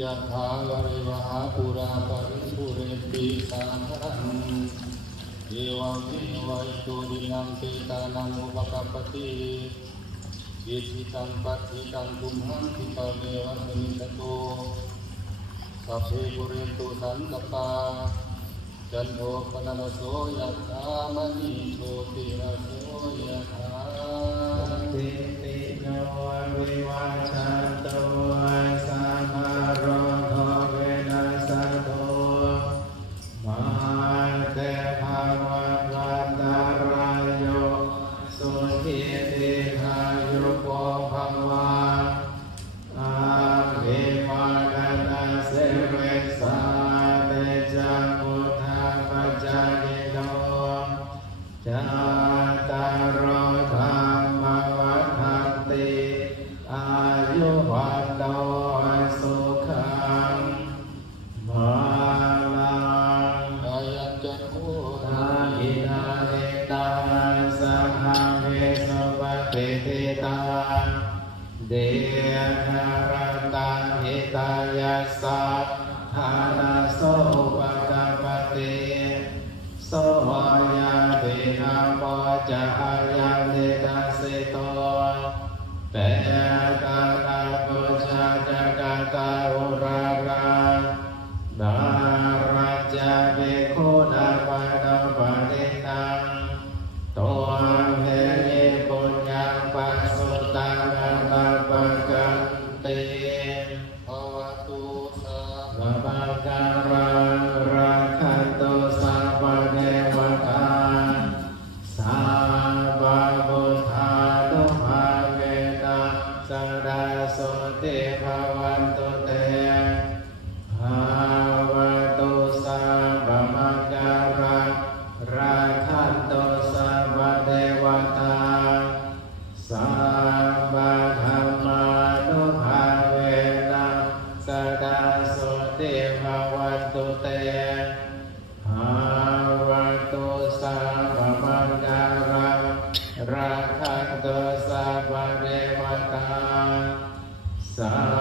ยะถาวะริวหาปุราปะริปุเรนติสาครังเอวเมวะอิโตดินังเตตานังอุปกัปปติอิจิตังปัจจิตังตุมหังคิปะเมวะสมิจโตสัพเพปุเรนตุสังกปาจันโทปนรสโสยะถามณิโชติรสโสยะถาติติโนวิวัชชันโตสัมภารโรโควินัสสโตมาเตภวัตวันตรายโยสุขีติขายุโกภวะอาภิวาทนาสิริสาเตจังพุทธาปัจจายิโนจัตตารโอธรรมวัฏฏันติอายุวันโนสุขังภาลังอายัญจะโคทาหินาเนตาสังฆเวสุปฏิทิตาเดชะรตังหิตายัสสะทานาโสปะกปปติโสยะตินาโมจะอายันติดัสสิโตเปตานาปุชาจักตาอุราราดารัจจาภิกขุนาปันนปฏินังตัวเพหิปุญญังปัสสุตังอัตตปัจจันติภวตุสาบาบาการังราคันตุสัพพเทวตาสัพพพุทธานุภาเวนะสดาโสติภวันตุเตภวตุสัพพมังการังราคันตุสัพพเทวตาสัพพธัมมานุภาเวนะสดาโสติภวันตุเตภวตุสัพพมังการังราคันตุสัพพเทวตาสั